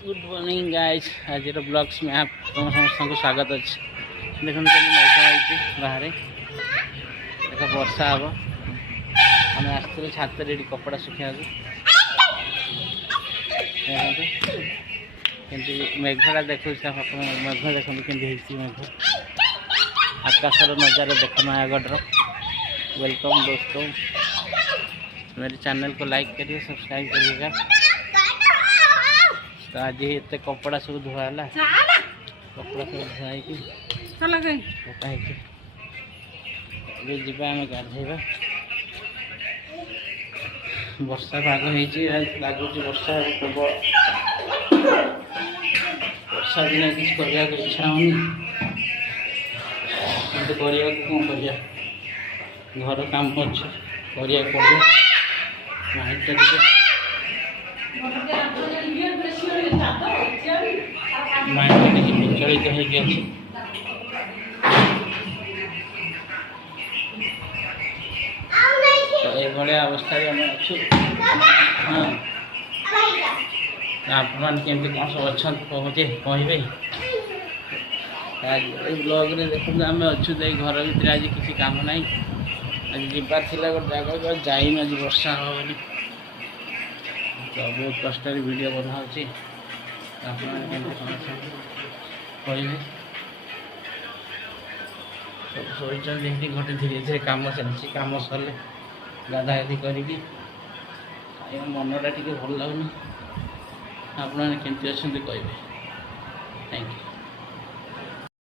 Good morning guys आज blogs में आप तुम समस्त को स्वागत अच्छे देखो मेघ बाहर देख वर्षा हम आम आसते छात कपड़ा सुखा मेघटा देखो मेघ देखो के मेघ आकाशर नज़ारा देख नयागढ़ वेलकम दोस्तों मेरे चैनल को लाइक करिए सब्सक्राइब करिएगा। तो आज ये कपड़ा सब धुआला कपड़ा सब धुआई जीवा आम गाधेबा वर्षा पाग लगुच वर्षा प्रबल वर्षा दिन किसी करने इच्छा होनी कौन कर घर काम अच्छे माइंड विचलित हो अवस्था अच्छु हाँ आप कौन सब अच्छा कहे ब्लॉग रे देखो आम अच्छु घर भर आज किसी काम ना आज जीवार थी गोटे जगह जाइन आज वर्षा हो तो बहुत कष्ट वीडियो बना कहे सब शोचे घटे धीरे धीरे कम चलती कम सरले गाधागाधि करी मनटा टी भल लगुनि आपने केमती अच्छा कहे थैंक यू।